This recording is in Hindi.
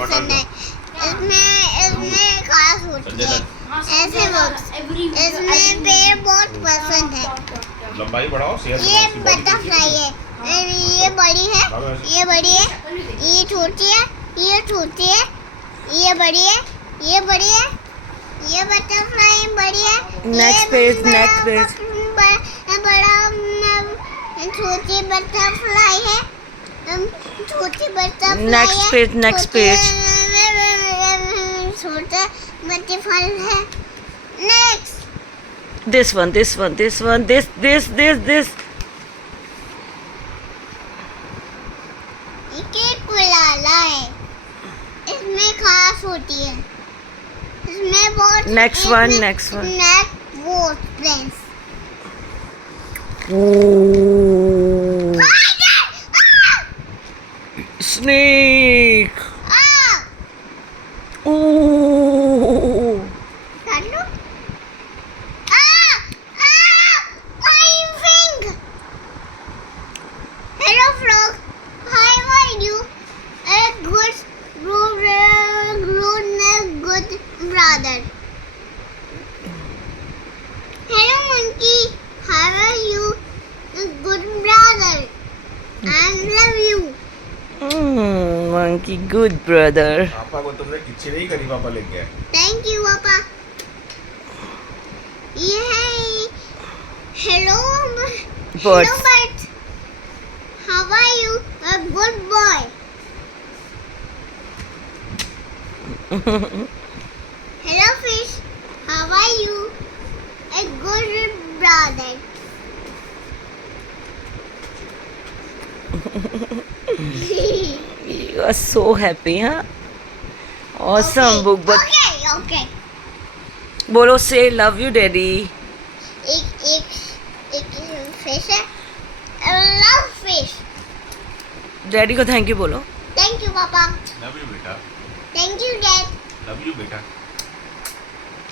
पसंद है। इसमें खास होती है ऐसे बुक्स। इसमें पेड़ बहुत पसंद है। लंबाई बढ़ाओ, ये बटरफ्लाई है। ये बड़ी है, ये बड़ी है, ये छोटी है, ये छोटी है, ये बड़ी है, ये बड़ी है, ये बटरफ्लाई बड़ी है। Next page, next page. बड़ा छोटी बटरफ्लाई है, छोटी butterfly next page, next page. छोटा बटरफ्लाई है। Next This one, this one, this one, this. ये कुलाला है। इसमें खास होती है। इसमें बहुत Next one, next one. नेक बहुत friends. Oh, snake. Oh, Hello? My wing. Hello, frog. How are you? A good brother. Hello, monkey. How are you? A good brother. I love you. monkey, good brother. पापा को तुमने किच्ची नहीं करी, पापा लेके गए। Thank you, Papa. Yay! Hello, Birds. hello, bird. How are you? A good boy. Hello, fish. How are you? A good brother. You are so happy, huh? Awesome book, but Okay. bolo say love you, daddy. एक fish है. I love fish. Daddy को thank you बोलो. Thank you, Papa. Love you बेटा, Thank you, Dad. Love you बेटा।